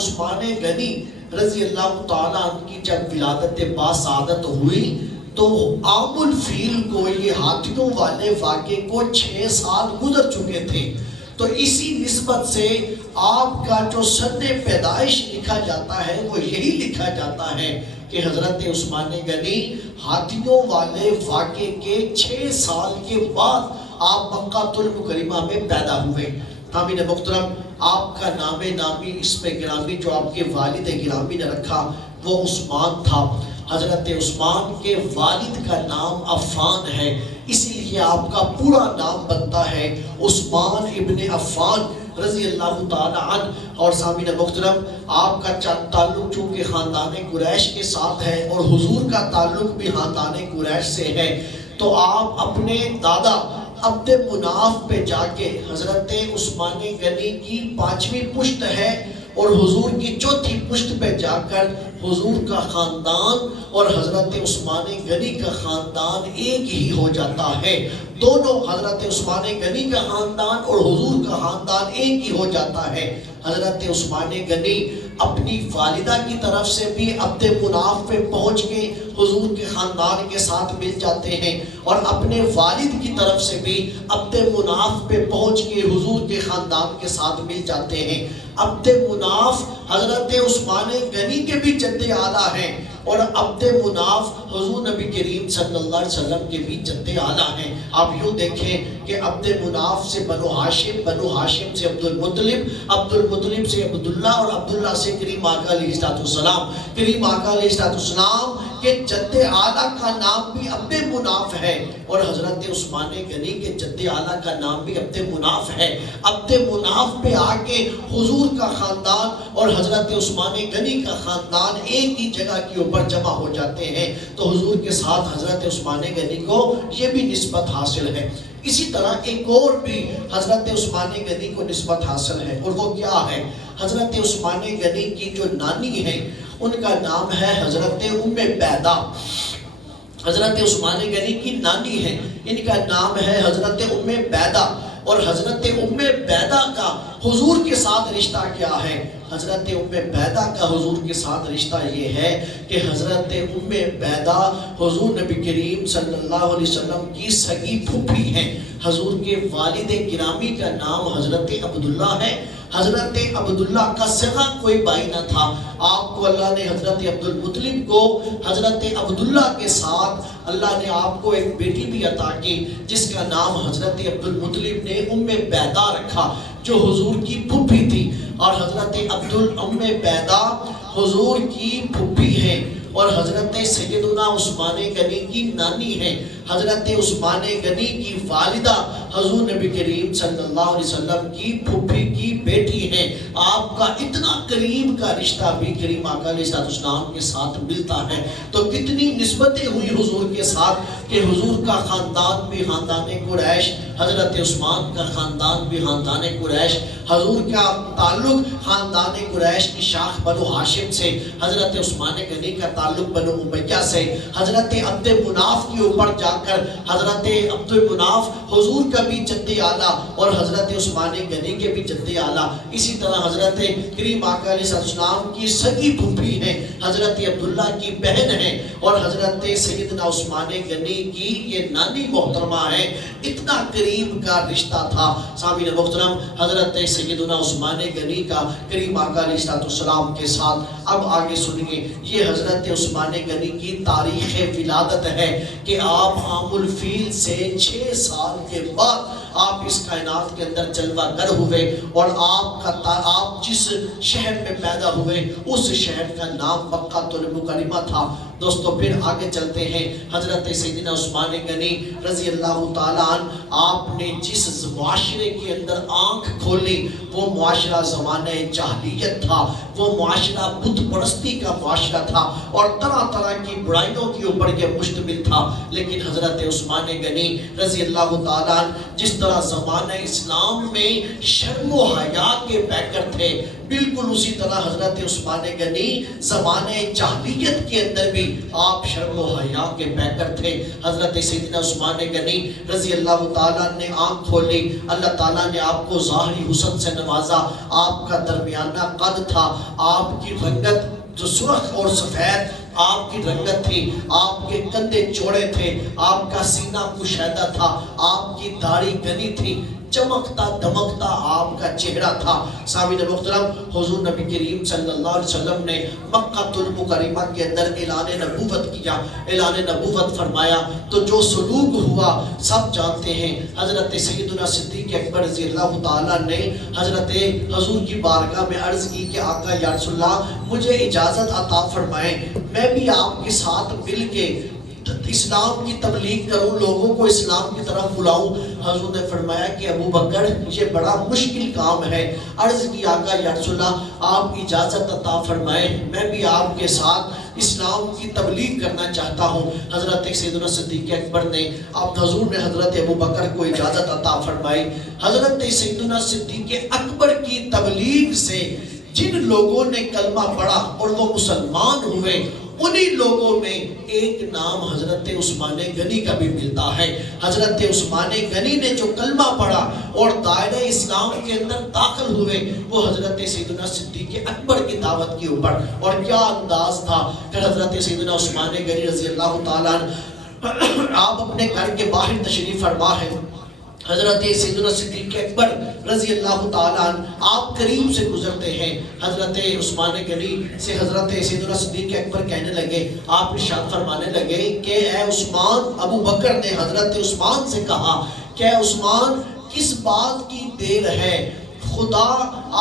عثمان غنی رضی اللہ تعالیٰ عنہ کی جب ولادت باسعادت ہوئی تو عام الفیل کو یہ ہاتھیوں والے واقعے کو 6 سال گزر چکے تھے، تو اسی نسبت سے آپ کا جو سن پیدائش لکھا جاتا ہے وہ یہی لکھا جاتا ہے کہ حضرت عثمان غنی ہاتھیوں والے واقعے کے 6 سال کے بعد آپ مکہ المکرمہ میں پیدا ہوئے۔ حامد محترم، آپ کا نام نامی اسم گرامی جو آپ کے والد گرامی نے رکھا وہ عثمان تھا۔ حضرت عثمان کے والد کا نام عفان ہے، اسی لیے آپ کا پورا نام بنتا ہے عثمان ابن عفان رضی اللہ تعالیٰ عنہ۔ اور سامعین محترم، آپ کا تعلق چونکہ خاندان قریش کے ساتھ ہے اور حضور کا تعلق بھی خاندان قریش سے ہے، تو آپ اپنے دادا عبد مناف پہ جا کے حضرت عثمان غنی کی 5ویں پشت ہے اور حضور کی 4تھی پشت پہ جا کر حضور کا خاندان اور حضرت عثمان غنی کا خاندان ایک ہی ہو جاتا ہے۔ دونوں حضرت عثمان غنی کا خاندان اور حضور کا خاندان ایک ہی ہو جاتا ہے۔ حضرت عثمان غنی اپنی والدہ کی طرف سے بھی عبد مناف پہ پہنچ کے حضور کے خاندان کے ساتھ مل جاتے ہیں، اور اپنے والد کی طرف سے بھی عبد مناف پہ پہنچ کے حضور کے خاندان کے ساتھ مل جاتے ہیں۔ عبد مناف حضرت عثمان غنی کے بھی جد اعلیٰ ہیں، اور عبد مناف حضور نبی کریم صلی اللہ علیہ وسلم کے بھی جد اعلیٰ ہیں۔ آپ یوں دیکھیں کہ عبد مناف سے بنو ہاشم، بنو ہاشم سے عبد المطلب، عبد المطلب سے عبداللہ، اور عبداللہ سے کریم آقا علیہ السلام۔ کریم آقا علیہ السلام کے جد اعلیٰ کا نام بھی عبد مناف ہے، اور حضرت عثمان غنی کے جد اعلیٰ کا نام بھی عبد مناف ہے۔ عبد مناف پہ آ کے حضور کا خاندان اور حضرت عثمان غنی کا خاندان ایک ہی جگہ کے اوپر جمع ہو جاتے ہیں، تو حضور کے ساتھ حضرت عثمان غنی کو یہ بھی نسبت حاصل ہے۔ اسی طرح ایک اور بھی حضرت عثمان غنی کو نسبت حاصل ہے، اور وہ کیا ہے؟ حضرت عثمان غنی کی جو نانی ہے ان کا نام ہے حضرت ام بیدہ۔ حضرت عثمان غنی کی نانی ہے، ان کا نام ہے حضرت ام بیدہ، اور حضرت ام بیدہ کا حضور کے ساتھ رشتہ کیا ہے؟ حضرت ام بیدہ کا حضور کے ساتھ رشتہ یہ ہے کہ حضرت ام بیدہ حضور نبی کریم صلی اللہ علیہ وسلم کی سگی پھوپھی ہیں۔ حضور کے والد گرامی کا نام حضرت عبداللہ ہے۔ حضرت عبداللہ کا سگا کوئی بھائی نہ تھا، آپ کو اللہ نے حضرت عبد المطلب کو حضرت عبداللہ کے ساتھ اللہ نے آپ کو ایک بیٹی بھی عطا کی جس کا نام حضرت عبد المطلب نے ام بیدہ رکھا، جو حضور کی پھوپھی تھی۔ اور حضرت ام بیدہ حضور کی پھوپھی ہیں اور حضرت سیدنا عثمان غنی کی نانی ہیں۔ حضرت عثمان غنی کی والدہ حضور نبی کریم صلی اللہ علیہ وسلم کی پھوپھی کی بیٹی ہیں۔ آپ کا اتنا قریب کا رشتہ بھی کریم آقا علیہ السلام کے ساتھ ملتا ہے، تو کتنی نسبتیں ہوئی حضور کے ساتھ کہ حضور کا خاندان بھی خاندان قریش، حضرت عثمان کا خاندان بھی خاندان قریش، حضور کا تعلق خاندان قریش کی شاخ بنو ہاشم سے، حضرت عثمان غنی کا تعلق بنو امیہ سے، حضرت عبد مناف کے اوپر جا کر حضرت عبد مناف حضور کا بھی جد اعلیٰ اور حضرت عثمان غنی کے بھی جد اعلیٰ۔ اسی طرح حضرت کریم آقا علیہ السلام کی سگی پھوپھی ہیں، حضرت عبداللہ کی بہن ہیں، اور حضرت سیدنا عثمان غنی کی یہ نانی محترمہ ہیں۔ اتنا قریب کا رشتہ تھا۔ سامعین محترم، حضرت سیدنا عثمان غنی کا کریم آقا علیہ السلام کے ساتھ اب آگے سنیے، یہ حضرت عثمان غنی کی تاریخ ولادت ہے کہ آپ عام الفیل سے 6 سال کے بعد آپ اس کائنات کے اندر جلوہ گر ہوئے، اور آپ جس شہر میں پیدا ہوئے اس شہر کا نام مکہ المکرمہ تھا۔ دوستو پھر آگے چلتے ہیں۔ حضرت سیدنا عثمان غنی رضی اللہ تعالیٰ عنہ، آپ نے جس معاشرے کے اندر آنکھ کھولی وہ معاشرہ زمانہ جاہلیت تھا، وہ معاشرہ بت پرستی کا معاشرہ تھا، اور طرح طرح کی برائیوں کے اوپر یہ مشتمل تھا۔ لیکن حضرت عثمان غنی رضی اللہ تعالیٰ عنہ جس طرح زمانہ اسلام میں شرم و حیا کے پیکر تھے، بالکل اسی طرح حضرت عثمان غنی زمانہ جاہلیت کے اندر بھی آپ شرم و حیا کے پیکر تھے۔ حضرت سیدنا عثمان غنی رضی اللہ تعالیٰ نے آنکھ کھولی، اللہ تعالیٰ نے آپ کو ظاہری حسن سے نوازا، آپ کا درمیانہ قد تھا، آپ کی رنگت جو سرخ اور سفید آپ کی رنگت تھی، آپ کے کندھے چوڑے تھے، آپ کا سینہ کشادہ تھا، آپ کی داڑھی گھنی تھی، چمکتا دمکتا آپ کا چہرہ تھا۔ سامعین محترم، حضور نبی کریم صلی اللہ علیہ وسلم نے مکہ المکرمہ کے اندر اعلان نبوت کیا، اعلان نبوت فرمایا تو جو سلوک ہوا سب جانتے ہیں۔ حضرت سیدنا صدیق اکبر رضی اللہ تعالیٰ نے حضرت حضور کی بارگاہ میں عرض کی کہ آقا یا رسول اللہ مجھے اجازت عطا فرمائیں، میں بھی آپ کے ساتھ مل کے اسلام کی تبلیغ کروں، لوگوں کو اسلام کی طرف بلاؤں۔ حضور نے فرمایا کہ ابو بکر یہ بڑا مشکل کام ہے۔ عرض کی آقا یا رسول اللہ آپ اجازت عطا فرمائیں، میں بھی آپ کے ساتھ اسلام کی تبلیغ کرنا چاہتا ہوں۔ حضرت سیدنا صدیق اکبر نے حضور نے حضرت ابو بکر کو اجازت عطا فرمائی۔ حضرت سیدنا صدیق اکبر کی تبلیغ سے جن لوگوں نے کلمہ پڑھا اور وہ مسلمان ہوئے، انہی لوگوں میں ایک نام حضرت عثمان غنی کا بھی ملتا ہے۔ حضرت عثمان غنی نے جو کلمہ پڑھا اور دائرہ اسلام کے اندر داخل ہوئے، وہ حضرت سیدنا صدیق اکبر کی دعوت کے اوپر، اور کیا انداز تھا کہ حضرت سیدنا عثمان غنی رضی اللہ تعالیٰ آپ اپنے گھر کے باہر تشریف فرما ہے، حضرت سیدنا صدیق اکبر رضی اللہ تعالیٰ آپ قریب سے گزرتے ہیں، حضرت عثمان غنی سے حضرت سیدنا صدیق اکبر کہنے لگے، آپ ارشاد فرمانے لگے کہ اے عثمان، ابو بکر نے حضرت عثمان سے کہا کہ اے عثمان کس بات کی دیر ہے، خدا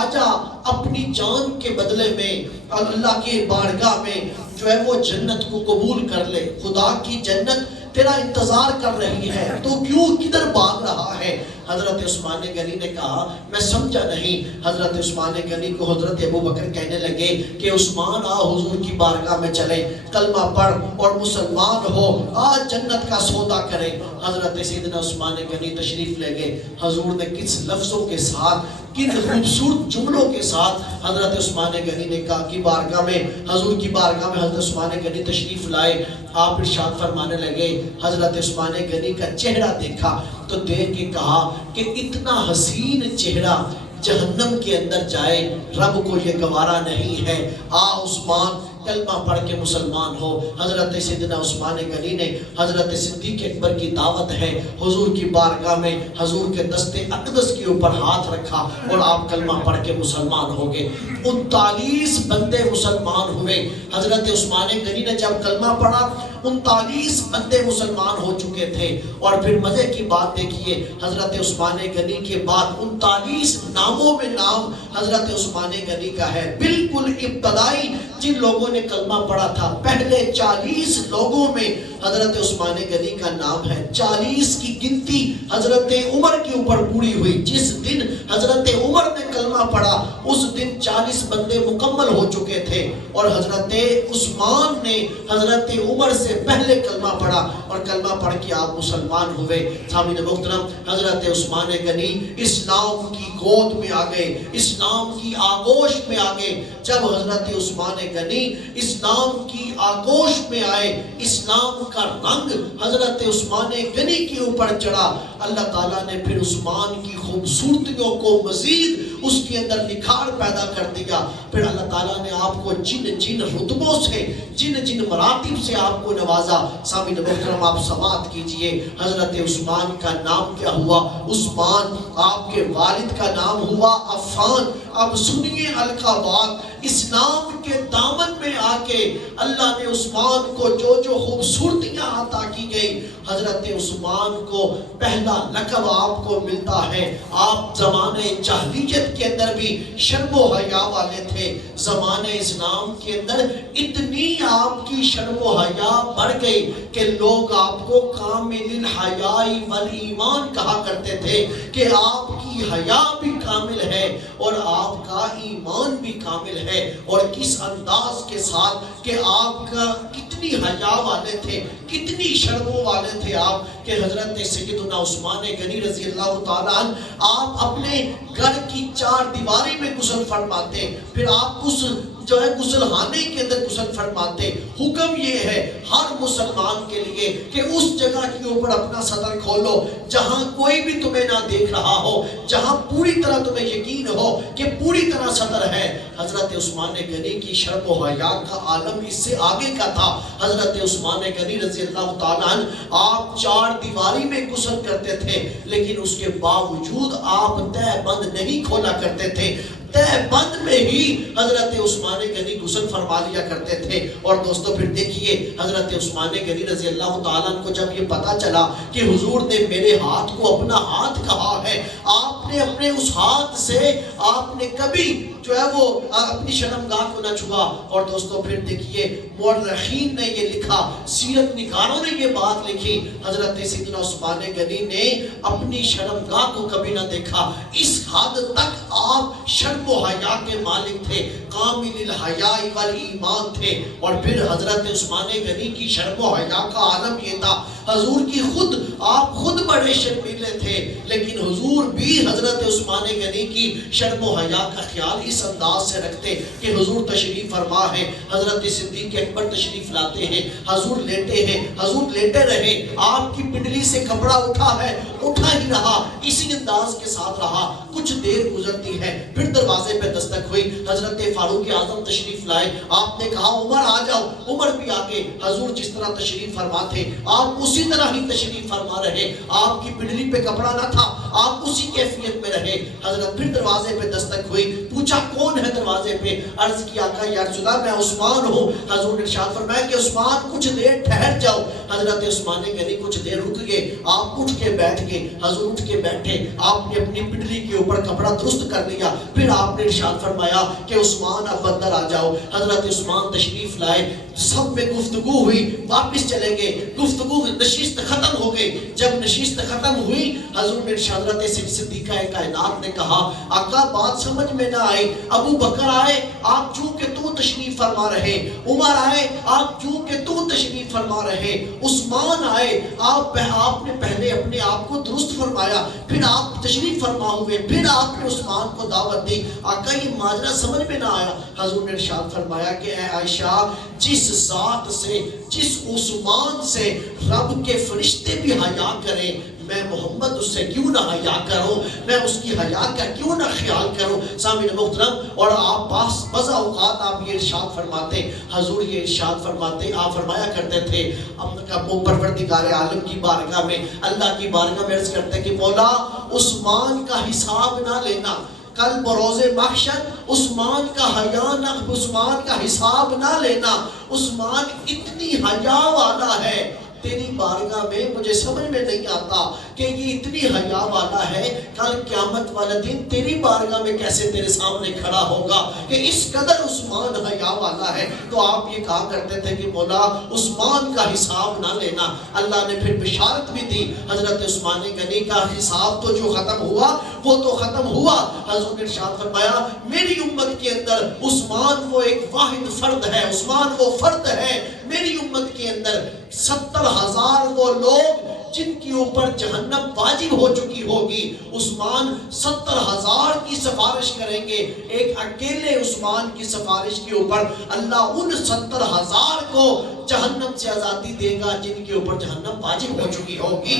آجا اپنی جان کے بدلے میں اللہ کی بارگاہ میں جو ہے وہ جنت کو قبول کر لے، خدا کی جنت تیرا انتظار کر رہی ہے، تو کیوں کدھر بھاگ رہا ہے؟ حضرت عثمان غنی نے کہا میں سمجھا نہیں۔ حضرت عثمان غنی کو حضرت ابو بکر کہنے لگے کہ عثمان آ حضور کی بارگاہ میں چلے، کلمہ پڑھ اور مسلمان ہو، آج جنت کا سودا کرے۔ حضرت سیدنا عثمان غنی تشریف لے گئے۔ حضور نے کس لفظوں کے ساتھ، کن خوبصورت جملوں کے ساتھ حضرت عثمان غنی نے کہا کہ بارگاہ میں، حضور کی بارگاہ میں حضرت عثمان غنی تشریف لائے، آپ ارشاد فرمانے لگے، حضرت عثمان غنی کا چہرہ دیکھا تو دیکھ کے کہا کہ اتنا حسین چہرہ جہنم کے اندر جائے رب کو یہ گوارا نہیں ہے، آ عثمان کلمہ پڑھ کے مسلمان ہو۔ حضرت سیدنا عثمان غنی نے حضرت صدیق اکبر کی دعوت ہے، حضور کی بارگاہ میں حضور کے دست اقدس کے اوپر ہاتھ رکھا اور آپ کلمہ پڑھ کے مسلمان ہو گئے۔ 39 بندے مسلمان ہوئے۔ حضرت عثمان غنی نے جب کلمہ پڑھا 39 بندے مسلمان ہو چکے تھے، اور پھر مزے کی بات دیکھیے، حضرت عثمان غنی کے بعد 39 ناموں میں نام حضرت عثمان غنی کا ہے۔ بالکل ابتدائی جن لوگوں نے کلمہ پڑھا تھا، پہلے 40 لوگوں میں حضرت عثمان غنی کا نام ہے۔ 40 کی گنتی حضرت عمر کے اوپر پوری ہوئی۔ جس دن حضرت عمر نے کلمہ پڑھا اس دن 40 بندے مکمل ہو چکے تھے، اور حضرت عثمان نے حضرت عمر سے پہلے کلمہ پڑھا اور کلمہ پڑھ کے آپ مسلمان ہوئے۔ سامعین محترم، حضرت عثمان غنی اسلام کی گود میں آ گئے، اسلام کی آغوش میں آ گئے۔ جب حضرت عثمان غنی اسلام کی آغوش میں آئے، اسلام کا رنگ حضرت عثمان غنی کے اوپر چڑھا، اللہ تعالیٰ نے پھر عثمان کی خوبصورتیوں کو مزید اس کے اندر نکھار پیدا کر دیا۔ پھر اللہ تعالیٰ نے آپ کو جن جن رتبوں سے، جن جن مراتب سے آپ کو نوازا۔ سامعین محترم، آپ سماعت کیجئے، حضرت عثمان کا نام کیا ہوا؟ عثمان۔ آپ کے والد کا نام ہوا عفان۔ اب سنیے القابات، اسلام کے دامن میں آ کے اللہ نے عثمان کو جو جو خوبصورتیاں عطا کی گئی، حضرت عثمان کو پہلا لقب آپ کو ملتا ہے، آپ زمانے جاہلیت کے اندر بھی شرم و حیا والے تھے، زمانے اسلام کے اندر اتنی آپ کی شرم و حیا بڑھ گئی کہ لوگ آپ کو کامل الحیاء والایمان کہا کرتے تھے کہ آپ کی حیا بھی کامل ہے اور آپ کا ایمان بھی کامل ہے۔ اور کس انداز کے ساتھ کہ آپ کا کتنی حیا والے تھے، کتنی شرم والے تھے آپ کہ حضرت سیدنا عثمان غنی رضی اللہ تعالیٰ عنہ آپ اپنے گھر کی 4 دیواری میں غسل فرماتے، پھر آپ اس جو ہے غسل خانے کے اندر غسل فرماتے۔ حکم یہ ہے ہر مسلمان کے لیے کہ اس جگہ کے اوپر اپنا سطر کھولو جہاں کوئی بھی تمہیں نہ دیکھ رہا ہو، جہاں پوری طرح تمہیں یقین ہو کہ پوری طرح سطر ہے۔ حضرت عثمان غنی کی شرم و حیا کا عالم اس سے آگے کا تھا۔ حضرت عثمان غنی رضی اللہ تعالیٰ عنہ آپ 4 دیواری میں غسل کرتے تھے، لیکن اس کے باوجود آپ تہ بند نہیں کھولا کرتے تھے، تہ بند میں ہی حضرت عثمان غنی غسل فرما لیا کرتے تھے۔ اور دوستو پھر دیکھیے حضرت عثمان غنی رضی اللہ تعالیٰ عنہ کو جب یہ پتا چلا کہ حضور نے میرے ہاتھ کو اپنا ہاتھ کہا ہے، آپ نے اپنے اس ہاتھ سے آپ نے کبھی جو ہے وہ اپنی شرمگاہ کو نہ چھوا۔ اور دوستو پھر دیکھیے مورخین نے یہ لکھا، سیرت نگاروں نے یہ بات لکھی، حضرت سیدنا عثمان غنی نے اپنی شرمگاہ کو کبھی نہ دیکھا۔ اس حد تک آپ شرم و حیا کے مالک تھے، کامل الحیاء والایمان تھے۔ اور پھر حضرت عثمان غنی کی شرم و حیا کا عالم یہ تھا، حضور کی آپ خود بڑے شرمیلے تھے، لیکن حضور بھی حضرت عثمان غنی کی شرم و حیا کا خیال اس انداز سے رکھتے کہ حضور تشریف فرما ہے، حضرت صدیق اکبر تشریف لاتے ہیں، حضور لیٹے ہیں، حضور لیٹے رہے، آپ کی پنڈلی سے کپڑا اٹھا ہے، اٹھا ہی رہا، اسی انداز کے ساتھ رہا۔ کچھ دیر گزرتی ہے، پھر دروازے پہ دستک ہوئی، حضرت فاروق اعظم تشریف لائے، آپ نے کہا عمر آ جاؤ، عمر بھی آگے، حضور جس طرح تشریف فرما تھے آپ اسی طرح ہی تشریف فرما رہے، آپ کی پنڈلی پہ کپڑا نہ تھا، آپ اسی کیفیت میں رہے۔ حضرت پھر دروازے پہ دستک ہوئی، پوچھا کون ہے دروازے پہ؟ عرض کیا آقا یا رسول اللہ میں عثمان ہوں۔ حضور نے ارشاد فرمایا کہ عثمان کچھ دیر ٹھہر جاؤ۔ حضرت عثمان غنی کچھ دیر رک گئے، آپ اٹھ کے بیٹھ گئے، حضور اٹھ کے بیٹھے، آپ نے اپنی پنڈلی کے اوپر کپڑا درست کر لیا، پھر آپ نے ارشاد فرمایا کہ عثمان اب اندر آ جاؤ۔ حضرت عثمان تشریف لائے، سب میں گفتگو ہوئی، واپس چلے گئے، گفتگو نشست ختم ہو گئی۔ جب نشست ختم ہوئی حضور نے حضرت صدیقہ کائنات نے کہا آقا بات سمجھ میں نہ آئی، ابو بکر آئے آپ چونکہ تو تشریف فرما رہے، عمر آئے آپ چونکہ تو تشریف فرما رہے، عثمان آئے آپ نے پہلے اپنے آپ کو درست فرمایا، پھر آپ تشریف فرما ہوئے، پھر آپ نے عثمان کو دعوت دی، آقا یہ ماجرا سمجھ میں نہ آیا۔ حضور نے ارشاد فرمایا کہ اے عائشہ جس ذات سے، جس عثمان سے رب کے فرشتے بھی حیا کریں، میں محمد اس سے کیوں نہ حیا کروں، میں اس کی حیا کا کیوں نہ خیال کروں۔ سامعین محترم، اور آپ بعض اوقات آپ یہ ارشاد فرماتے، حضور یہ ارشاد فرماتے، آپ فرمایا کرتے تھے پروردگار عالم کی بارگاہ میں، اللہ کی بارگاہ میں عرض کرتے کہ مولا عثمان کا حساب نہ لینا، کل بروز محشر عثمان کا حیا نہ، عثمان کا حساب نہ لینا، عثمان اتنی حیا والا ہے تیری بارگاہ میں، مجھے سمجھ میں نہیں آتا کہ یہ اتنی حیا والا ہے، کل قیامت والا دن تیری بارگاہ میں کیسے تیرے سامنے کھڑا ہوگا کہ اس قدر عثمان حیا والا ہے۔ تو آپ یہ کہا کرتے تھے کہ مولا عثمان کا حساب نہ لینا۔ اللہ نے پھر بشارت بھی دی، حضرت عثمان غنی کا حساب تو جو ختم ہوا وہ تو ختم ہوا۔ حضور نے ارشاد فرمایا میری امت کے اندر عثمان وہ ایک واحد فرد ہے، عثمان وہ فرد ہے میری امت کے اندر 70,000 وہ لوگ جن کی اوپر جہنم واجب ہو چکی ہوگی، عثمان 70,000 کی سفارش کریں گے، ایک اکیلے عثمان کی سفارش کے اوپر اللہ ان 70,000 کو جہنم سے آزادی دے گا جن کے اوپر جہنم واجب ہو چکی ہوگی۔